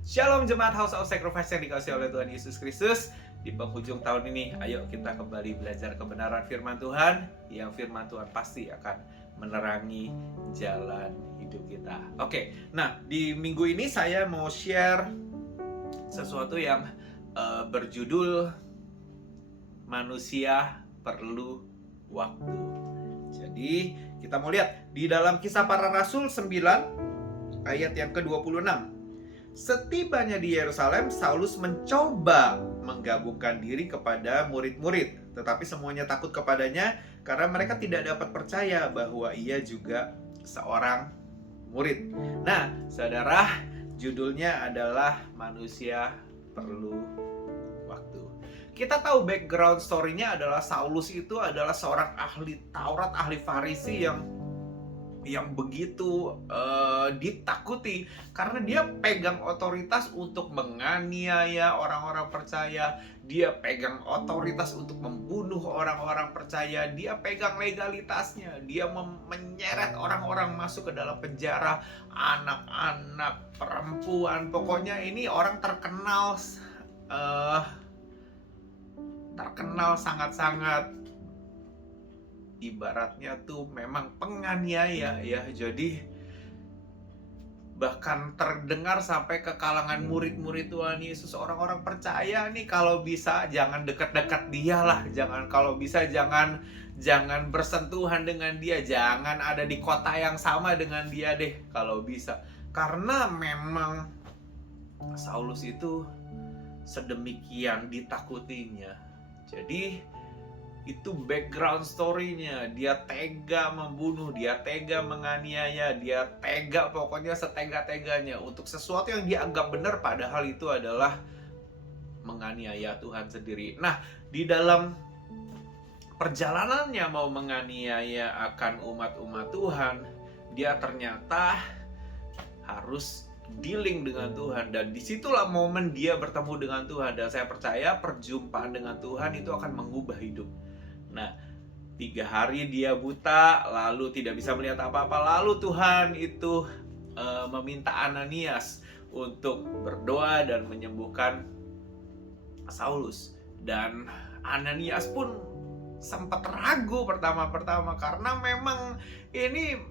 Shalom jemaat House of Sacrifice yang dikasihi oleh Tuhan Yesus Kristus. Di penghujung tahun ini, ayo kita kembali belajar kebenaran firman Tuhan, yang firman Tuhan pasti akan menerangi jalan hidup kita. Oke, nah di minggu ini saya mau share sesuatu yang berjudul Manusia Perlu Waktu. Jadi kita mau lihat di dalam Kisah Para Rasul 9 ayat yang ke-26. Setibanya di Yerusalem, Saulus mencoba menggabungkan diri kepada murid-murid, tetapi semuanya takut kepadanya karena mereka tidak dapat percaya bahwa ia juga seorang murid. Nah, saudara, judulnya adalah Manusia Perlu Waktu. Kita tahu background story-nya adalah Saulus itu adalah seorang ahli Taurat, ahli Farisi yang begitu ditakuti karena dia pegang otoritas untuk menganiaya orang-orang percaya, dia pegang otoritas untuk membunuh orang-orang percaya, dia pegang legalitasnya, dia menyeret orang-orang masuk ke dalam penjara, anak-anak, perempuan, pokoknya ini orang terkenal sangat-sangat, ibaratnya tuh memang penganiaya ya. Jadi bahkan terdengar sampai ke kalangan murid-murid Tuhan Yesus, orang-orang percaya nih kalau bisa jangan dekat-dekat dia lah, kalau bisa jangan bersentuhan dengan dia, jangan ada di kota yang sama dengan dia deh kalau bisa. Karena memang Saulus itu sedemikian ditakutinya. Jadi itu background story-nya. Dia tega membunuh, dia tega menganiaya, dia tega, pokoknya setega-teganya untuk sesuatu yang dianggap benar, padahal itu adalah menganiaya Tuhan sendiri. Nah, di dalam perjalanannya mau menganiaya akan umat-umat Tuhan, dia ternyata harus dealing dengan Tuhan, dan disitulah momen dia bertemu dengan Tuhan. Dan saya percaya perjumpaan dengan Tuhan itu akan mengubah hidup. Nah, 3 hari dia buta, lalu tidak bisa melihat apa-apa. Lalu Tuhan itu meminta Ananias untuk berdoa dan menyembuhkan Saulus. Dan Ananias pun sempat ragu pertama-pertama karena memang ini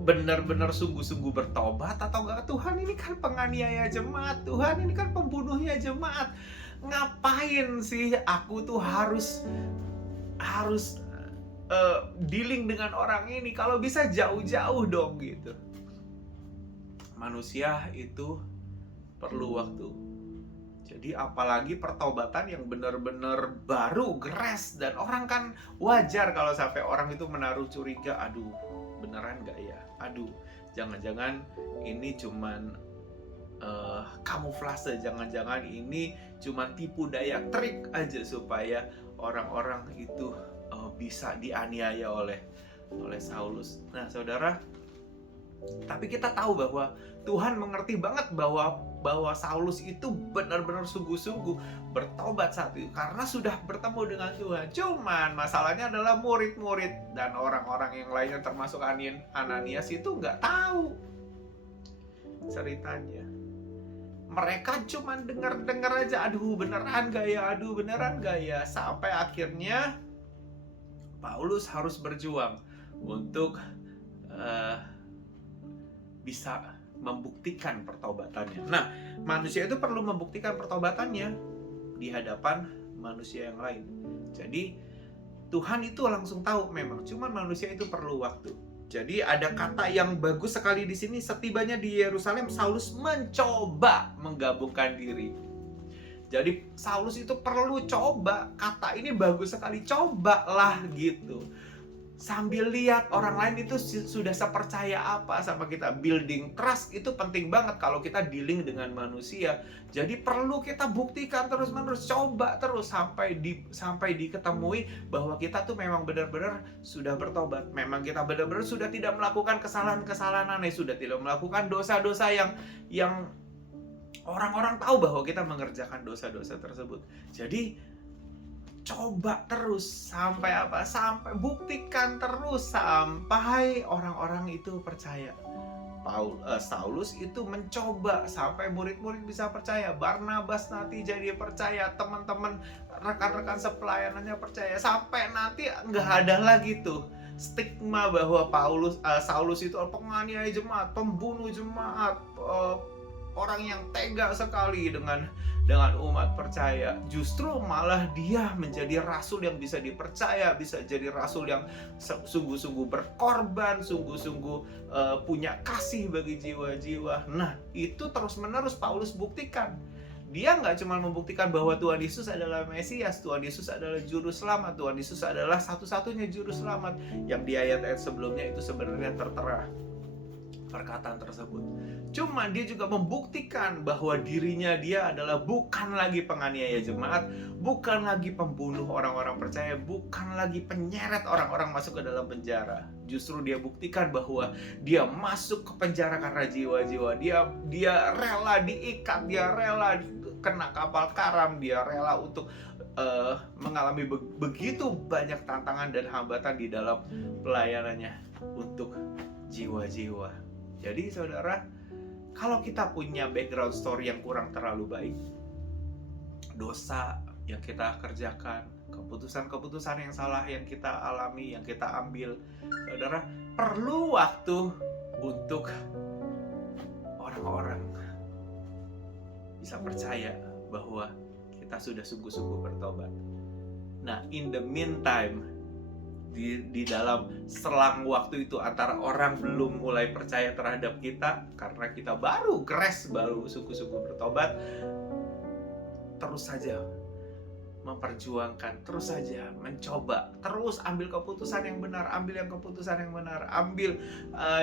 benar-benar sungguh-sungguh bertobat atau enggak. Tuhan, ini kan penganiaya jemaat, Tuhan ini kan pembunuhnya jemaat, ngapain sih aku tuh harus dealing dengan orang ini, kalau bisa jauh-jauh dong gitu. Manusia itu perlu waktu. Jadi apalagi pertobatan yang benar-benar baru, geras, dan orang kan wajar kalau sampai orang itu menaruh curiga, aduh beneran gak ya, aduh jangan-jangan ini cuman kamuflase, jangan-jangan ini cuman tipu daya, trik aja supaya orang-orang itu bisa dianiaya oleh Saulus. Nah saudara, tapi kita tahu bahwa Tuhan mengerti banget bahwa Saulus itu benar-benar sungguh-sungguh bertobat saat itu karena sudah bertemu dengan Tuhan. Cuman masalahnya adalah murid-murid dan orang-orang yang lainnya termasuk Ananias itu nggak tahu ceritanya. Mereka cuman dengar aja, aduh beneran gak ya, aduh beneran gak ya, sampai akhirnya Paulus harus berjuang untuk bisa membuktikan pertobatannya. Nah, manusia itu perlu membuktikan pertobatannya di hadapan manusia yang lain. Jadi Tuhan itu langsung tahu memang, cuman manusia itu perlu waktu. Jadi ada kata yang bagus sekali di sini, setibanya di Yerusalem, Saulus mencoba menggabungkan diri. Jadi Saulus itu perlu coba, kata ini bagus sekali, cobalah gitu. Sambil lihat orang lain itu sudah sepercaya apa sama kita. Building trust itu penting banget kalau kita dealing dengan manusia. Jadi perlu kita buktikan terus-menerus, coba terus sampai diketemui bahwa kita tuh memang benar-benar sudah bertobat. Memang kita benar-benar sudah tidak melakukan kesalahan-kesalahan aneh, sudah tidak melakukan dosa-dosa yang orang-orang tahu bahwa kita mengerjakan dosa-dosa tersebut. Jadi coba terus sampai buktikan terus sampai orang-orang itu percaya. Saulus itu mencoba sampai murid-murid bisa percaya, Barnabas nanti jadi percaya, teman-teman rekan-rekan sepelayanannya percaya, sampai nanti nggak ada lagi tuh stigma bahwa Saulus itu penganiaya jemaat, pembunuh jemaat, orang yang tega sekali dengan umat percaya. Justru malah dia menjadi rasul yang bisa dipercaya, bisa jadi rasul yang sungguh-sungguh berkorban, sungguh-sungguh punya kasih bagi jiwa-jiwa. Nah, itu terus-menerus Paulus buktikan. Dia nggak cuma membuktikan bahwa Tuhan Yesus adalah Mesias, Tuhan Yesus adalah Juru Selamat, Tuhan Yesus adalah satu-satunya Juru Selamat. Yang di ayat-ayat sebelumnya itu sebenarnya tertera perkataan tersebut. Cuma dia juga membuktikan bahwa dirinya dia adalah bukan lagi penganiaya jemaat, bukan lagi pembunuh orang-orang percaya, bukan lagi penyeret orang-orang masuk ke dalam penjara. Justru dia buktikan bahwa dia masuk ke penjara karena jiwa-jiwa. Dia rela diikat, dia rela kena kapal karam, dia rela untuk mengalami begitu banyak tantangan dan hambatan di dalam pelayanannya untuk jiwa-jiwa. Jadi saudara, kalau kita punya background story yang kurang terlalu baik, dosa yang kita kerjakan, keputusan-keputusan yang salah yang kita alami, yang kita ambil, saudara, perlu waktu untuk orang-orang bisa percaya bahwa kita sudah sungguh-sungguh bertobat. Nah, in the meantime, di dalam selang waktu itu antara orang belum mulai percaya terhadap kita karena kita baru sungguh-sungguh bertobat, terus saja memperjuangkan, terus saja mencoba, terus ambil keputusan yang benar, ambil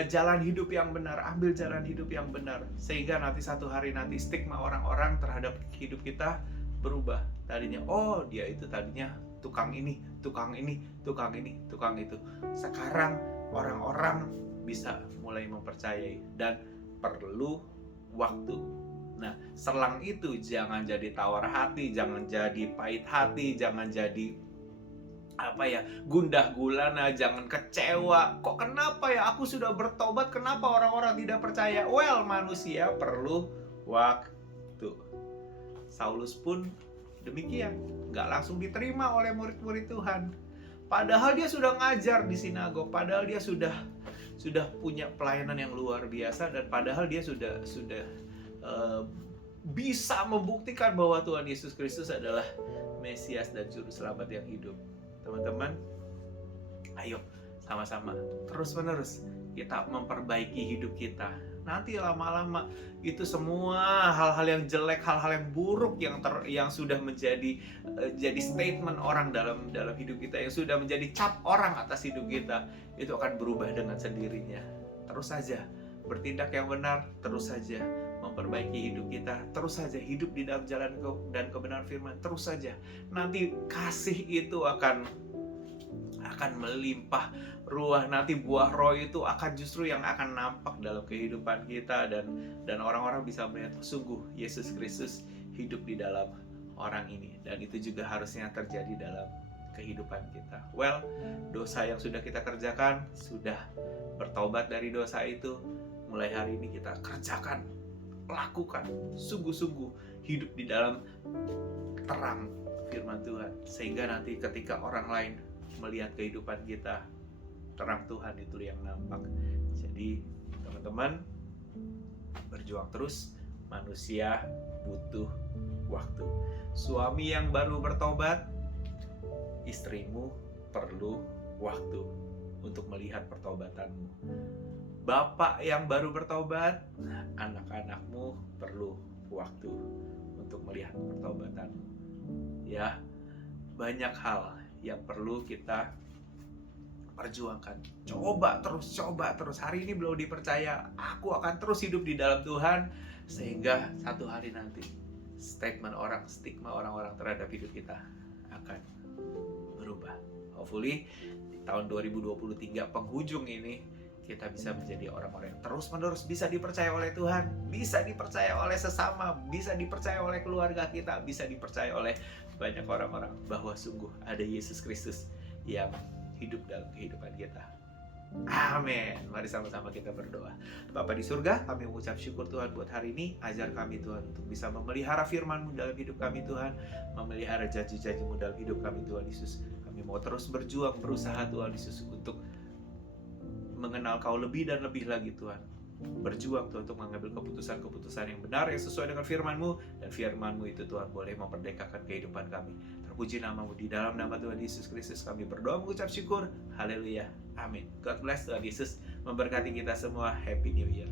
jalan hidup yang benar, sehingga nanti satu hari nanti stigma orang-orang terhadap hidup kita berubah. Tadinya, oh dia itu tadinya tukang ini, tukang itu. Sekarang orang-orang bisa mulai mempercayai dan perlu waktu. Nah, selang itu jangan jadi tawar hati, jangan jadi pahit hati, jangan jadi gundah gulana, jangan kecewa. Kok kenapa ya aku sudah bertobat, kenapa orang-orang tidak percaya? Well, manusia perlu waktu. Saulus pun demikian, nggak langsung diterima oleh murid-murid Tuhan. Padahal dia sudah ngajar di sinagog, padahal dia sudah punya pelayanan yang luar biasa, dan padahal dia sudah bisa membuktikan bahwa Tuhan Yesus Kristus adalah Mesias dan Juru Selamat yang hidup. Teman-teman, ayo sama-sama terus-menerus kita memperbaiki hidup kita. Nanti lama-lama itu semua hal-hal yang jelek, hal-hal yang buruk yang sudah menjadi jadi statement orang dalam hidup kita, yang sudah menjadi cap orang atas hidup kita, itu akan berubah dengan sendirinya. Terus saja bertindak yang benar, terus saja memperbaiki hidup kita, terus saja hidup di dalam jalan dan kebenaran firman, terus saja. Nanti kasih itu akan melimpah ruah, nanti buah roh itu akan justru yang akan nampak dalam kehidupan kita, dan orang-orang bisa melihat sungguh Yesus Kristus hidup di dalam orang ini, dan itu juga harusnya terjadi dalam kehidupan kita. Well, dosa yang sudah kita kerjakan, sudah bertobat dari dosa itu, mulai hari ini kita kerjakan, lakukan sungguh-sungguh hidup di dalam terang firman Tuhan, sehingga nanti ketika orang lain melihat kehidupan kita, terang Tuhan itu yang nampak. Jadi teman-teman, berjuang terus. Manusia butuh waktu. Suami yang baru bertobat, istrimu perlu waktu untuk melihat pertobatanmu. Bapak yang baru bertobat, anak-anakmu perlu waktu untuk melihat pertobatanmu. Ya, banyak hal yang perlu kita perjuangkan. Coba terus. Hari ini belum dipercaya, aku akan terus hidup di dalam Tuhan, sehingga satu hari nanti stigma orang-orang terhadap hidup kita akan berubah. Hopefully di tahun 2023 penghujung ini kita bisa menjadi orang-orang yang terus-menerus bisa dipercaya oleh Tuhan, bisa dipercaya oleh sesama, bisa dipercaya oleh keluarga kita, bisa dipercaya oleh banyak orang-orang bahwa sungguh ada Yesus Kristus yang hidup dalam kehidupan kita. Amin. Mari sama-sama kita berdoa. Bapa di surga, kami mengucap syukur Tuhan buat hari ini. Ajar kami Tuhan untuk bisa memelihara firman-Mu dalam hidup kami Tuhan. Memelihara janji-janji-Mu dalam hidup kami Tuhan Yesus. Kami mau terus berjuang, berusaha Tuhan Yesus untuk mengenal Kau lebih dan lebih lagi Tuhan. Berjuang Tuhan untuk mengambil keputusan-keputusan yang benar, yang sesuai dengan firman-Mu. Dan firman-Mu itu Tuhan boleh memerdekakan kehidupan kami. Terpuji nama-Mu, di dalam nama Tuhan Yesus Kristus kami berdoa mengucap syukur. Haleluya. Amin. God bless. Tuhan Yesus memberkati kita semua. Happy New Year.